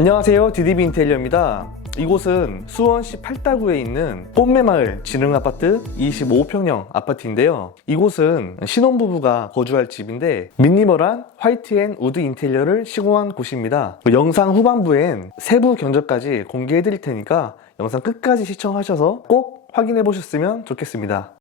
안녕하세요. DDB 인테리어입니다. 이곳은 수원시 팔다구에 있는 꽃매마을 진흥아파트 25평형 아파트인데요. 이곳은 신혼부부가 거주할 집인데 미니멀한 화이트 앤 우드 인테리어를 시공한 곳입니다. 영상 후반부엔 세부 견적까지 공개해 드릴 테니까 영상 끝까지 시청하셔서 꼭 확인해 보셨으면 좋겠습니다.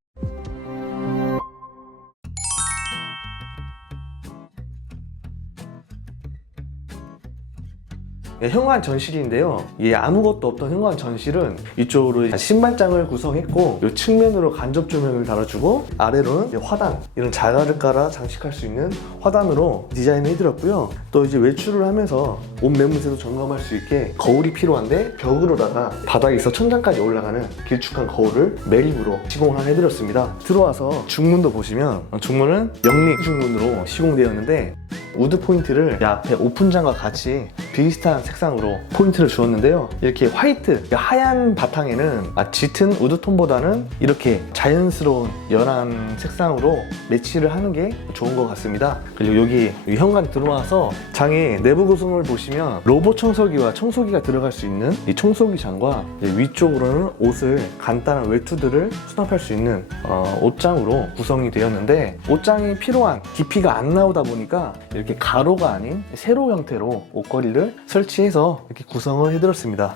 네, 현관 전실인데요. 이 아무것도 없던 현관 전실은 이쪽으로 신발장을 구성했고 이 측면으로 간접 조명을 달아주고 아래로는 화단 이런 자갈을 깔아 장식할 수 있는 화단으로 디자인을 해드렸고요. 또 이제 외출을 하면서 옷 매무새도 점검할 수 있게 거울이 필요한데 벽으로다가 바닥에서 천장까지 올라가는 길쭉한 거울을 매립으로 시공을 해드렸습니다. 들어와서 중문도 보시면 중문은 영리 중문으로 시공되었는데 우드 포인트를 이 앞에 오픈장과 같이 비슷한 색상으로 포인트를 주었는데요. 이렇게 화이트, 하얀 바탕에는 아, 짙은 우드 톤보다는 이렇게 자연스러운 연한 색상으로 매치를 하는 게 좋은 것 같습니다. 그리고 여기 이 현관 들어와서 장의 내부 구성을 보시면 로봇 청소기와 청소기가 들어갈 수 있는 이 청소기 장과 이제 위쪽으로는 옷을 간단한 외투들을 수납할 수 있는 어, 옷장으로 구성이 되었는데 옷장이 필요한 깊이가 안 나오다 보니까 이렇게 가로가 아닌 세로 형태로 옷걸이를 설치해서 이렇게 구성을 해드렸습니다.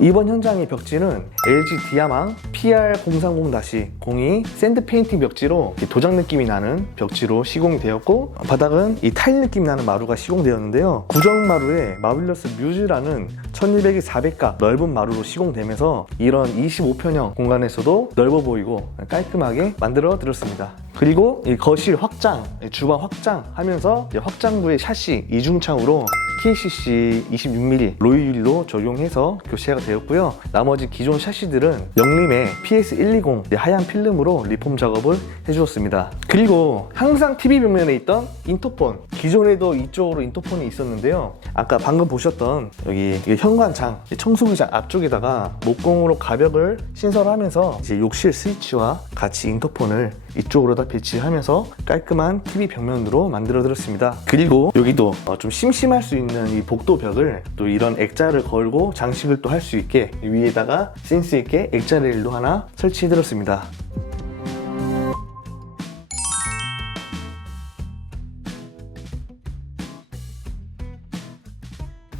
이번 현장의 벽지는 LG 디아망 PR030-02 샌드 페인팅 벽지로 이 도장 느낌이 나는 벽지로 시공이 되었고 바닥은 이 타일 느낌 나는 마루가 시공되었는데요. 구정 마루에 마빌러스 뮤즈라는 1200에 400가 넓은 마루로 시공되면서 이런 25평형 공간에서도 넓어 보이고 깔끔하게 만들어 드렸습니다. 그리고 이 거실 확장, 이 주방 확장 하면서 이제 확장부의 샤시 이중창으로 KCC 26mm 로이율로 적용해서 교체가 되었고요. 나머지 기존 샤시들은 영림의 PS120 하얀 필름으로 리폼 작업을 해주었습니다. 그리고 항상 TV 벽면에 있던 인터폰 기존에도 이쪽으로 인터폰이 있었는데요. 아까 방금 보셨던 여기 현관장 청소기장 앞쪽에다가 목공으로 가벽을 신설하면서 이제 욕실 스위치와 같이 인터폰을 이쪽으로 다 배치하면서 깔끔한 TV 벽면으로 만들어 드렸습니다. 그리고 여기도 어, 좀 심심할 수 있는 이 복도 벽을 또 이런 액자를 걸고 장식을 또 할 수 있게 위에다가 센스 있게 액자 레일도 하나 설치해 드렸습니다.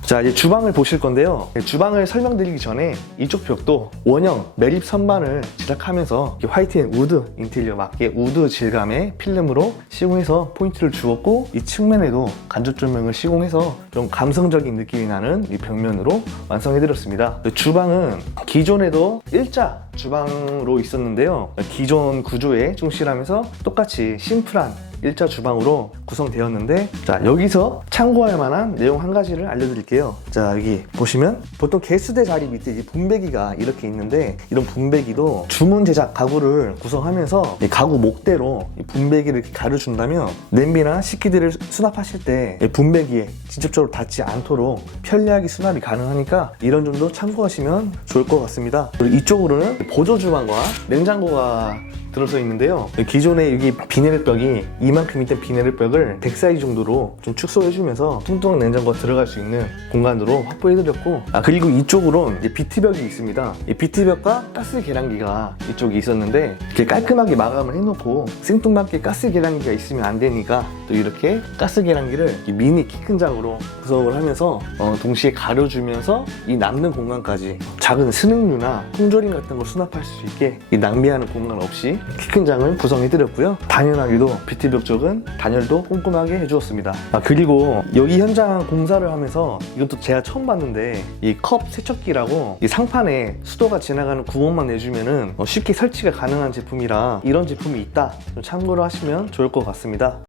자 이제 주방을 보실 건데요. 주방을 설명드리기 전에 이쪽 벽도 원형 매립 선반을 제작하면서 이렇게 화이트 앤 우드 인테리어 맞게 우드 질감의 필름으로 시공해서 포인트를 주었고 이 측면에도 간접 조명을 시공해서 좀 감성적인 느낌이 나는 이 벽면으로 완성해드렸습니다. 주방은 기존에도 일자 주방으로 있었는데요. 기존 구조에 충실하면서 똑같이 심플한 일자 주방으로 구성되었는데 자 여기서 참고할 만한 내용 한 가지를 알려드릴게요. 자 여기 보시면 보통 개수대 자리 밑에 이제 분배기가 이렇게 있는데 이런 분배기도 주문 제작 가구를 구성하면서 이 가구 목대로 이 분배기를 가려준다면 냄비나 식기들을 수납하실 때이 분배기에 직접적으로 닿지 않도록 편리하게 수납이 가능하니까 이런 점도 참고하시면 좋을 것 같습니다. 그리고 이쪽으로는 보조 주방과 냉장고가 들어서 있는데요. 기존에 여기 비닐벽이 이만큼 있던 비닐벽을 100 사이즈 정도로 좀 축소해주면서 뚱뚱한 냉장고가 들어갈 수 있는 공간으로 확보해드렸고, 아 그리고 이제 비트벽이 있습니다. 이 비트벽과 가스 계량기가 이쪽에 있었는데 이렇게 깔끔하게 마감을 해놓고 생뚱맞게 가스 계량기가 있으면 안 되니까 또 이렇게 가스 계량기를 이 미니 키 큰 장으로 구성을 하면서 어, 동시에 가려주면서 이 남는 공간까지 작은 스낵류나 통조림 같은 걸 수납할 수 있게 이 낭비하는 공간 없이 키 큰 장을 구성해드렸고요. 단열하기도 비트벽 쪽은 단열도 꼼꼼하게 해주었습니다. 아 그리고 여기 현장 공사를 하면서 이것도 제가 처음 봤는데 이 컵 세척기라고 이 상판에 수도가 지나가는 구멍만 내주면은 어, 쉽게 설치가 가능한 제품이라 이런 제품이 있다. 좀 참고를 하시면 좋을 것 같습니다.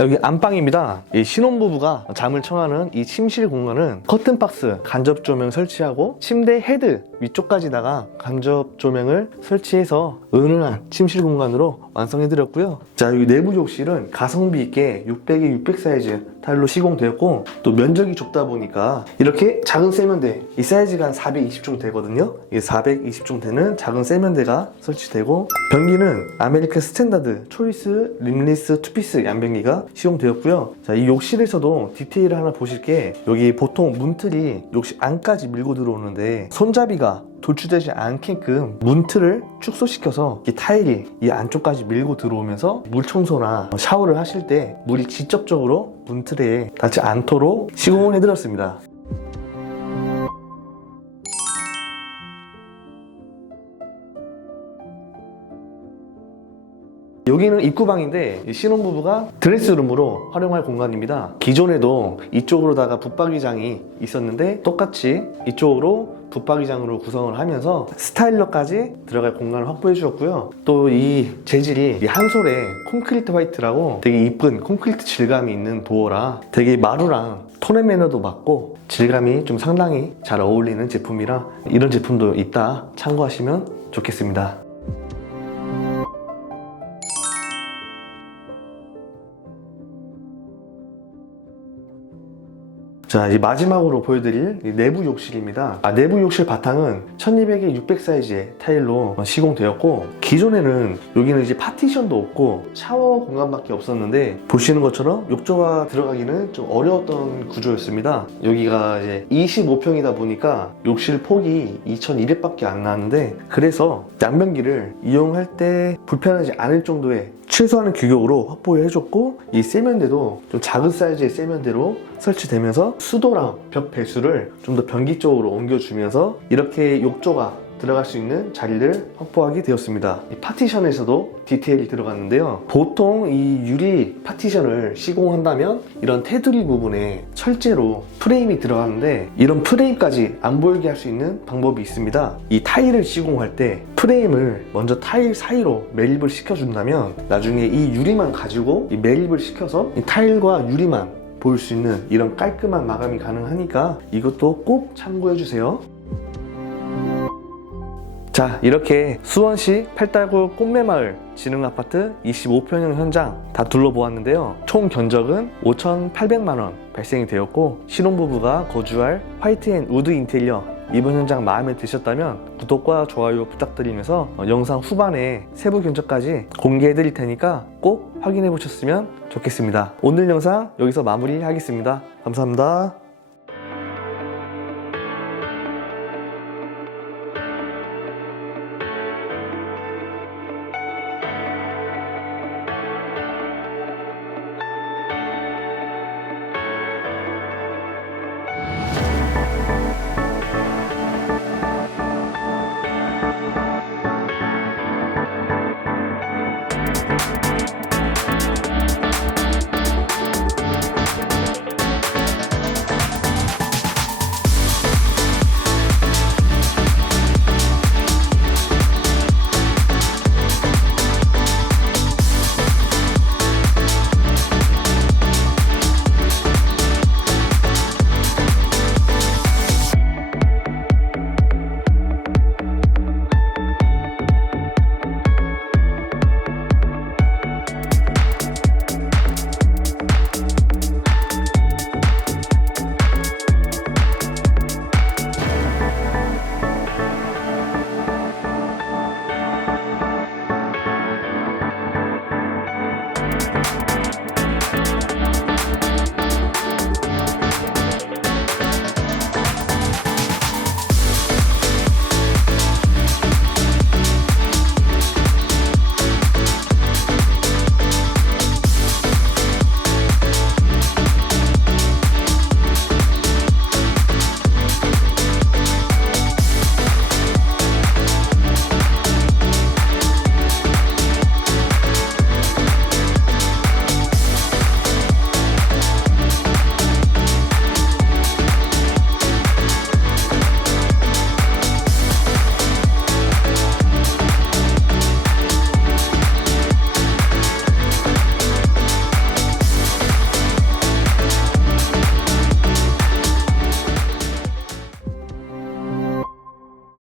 여기 안방입니다. 이 신혼부부가 잠을 청하는 이 침실 공간은 커튼 박스 간접 조명 설치하고 침대 헤드 위쪽까지다가 간접 조명을 설치해서 은은한 침실 공간으로 완성해드렸고요. 자, 여기 내부 욕실은 가성비 있게 600에 600 사이즈 타일로 시공되었고 또 면적이 좁다 보니까 이렇게 작은 세면대 이 사이즈가 한 420 정도 되거든요. 이420 정도 되는 작은 세면대가 설치되고 변기는 아메리칸 스탠다드 초이스 림리스 투피스 양변기가 시공되었고요. 자 이 욕실에서도 디테일을 하나 보실 게 여기 보통 문틀이 욕실 안까지 밀고 들어오는데 손잡이가 돌출되지 않게끔 문틀을 축소시켜서 이 타일이 이 안쪽까지 밀고 들어오면서 물 청소나 샤워를 하실 때 물이 직접적으로 문틀에 닿지 않도록 시공을 해드렸습니다. 여기는 입구방인데 이 신혼부부가 드레스룸으로 활용할 공간입니다. 기존에도 이쪽으로다가 붙박이장이 있었는데 똑같이 이쪽으로 붙박이장으로 구성을 하면서 스타일러까지 들어갈 공간을 확보해 주셨고요. 또 이 재질이 이 한솔의 콘크리트 화이트라고 되게 이쁜 콘크리트 질감이 있는 도어라 되게 마루랑 톤앤 매너도 맞고 질감이 좀 상당히 잘 어울리는 제품이라 이런 제품도 있다 참고하시면 좋겠습니다. 자, 이제 마지막으로 보여드릴 이 내부 욕실입니다. 아, 내부 욕실 바탕은 1200에 600 사이즈의 타일로 시공되었고, 기존에는 여기는 이제 파티션도 없고, 샤워 공간밖에 없었는데, 보시는 것처럼 욕조가 들어가기는 좀 어려웠던 구조였습니다. 여기가 이제 25평이다 보니까 욕실 폭이 2200밖에 안 나왔는데, 그래서 양변기를 이용할 때 불편하지 않을 정도의 최소한의 규격으로 확보해 줬고 이 세면대도 좀 작은 사이즈의 세면대로 설치되면서 수도랑 벽 배수를 좀 더 변기 쪽으로 옮겨주면서 이렇게 욕조가 들어갈 수 있는 자리를 확보하게 되었습니다. 이 파티션에서도 디테일이 들어갔는데요. 보통 이 유리 파티션을 시공한다면 이런 테두리 부분에 철제로 프레임이 들어가는데 이런 프레임까지 안 보이게 할 수 있는 방법이 있습니다. 이 타일을 시공할 때 프레임을 먼저 타일 사이로 매립을 시켜준다면 나중에 이 유리만 가지고 이 매립을 시켜서 이 타일과 유리만 보일 수 있는 이런 깔끔한 마감이 가능하니까 이것도 꼭 참고해 주세요. 자 이렇게 수원시 팔달구 꽃매마을 진흥아파트 25평형 현장 다 둘러보았는데요 총 견적은 5,800만원 발생이 되었고 신혼부부가 거주할 화이트앤 우드 인테리어 이번 현장 마음에 드셨다면 구독과 좋아요 부탁드리면서 어, 영상 후반에 세부 견적까지 공개해 드릴 테니까 꼭 확인해 보셨으면 좋겠습니다. 오늘 영상 여기서 마무리하겠습니다. 감사합니다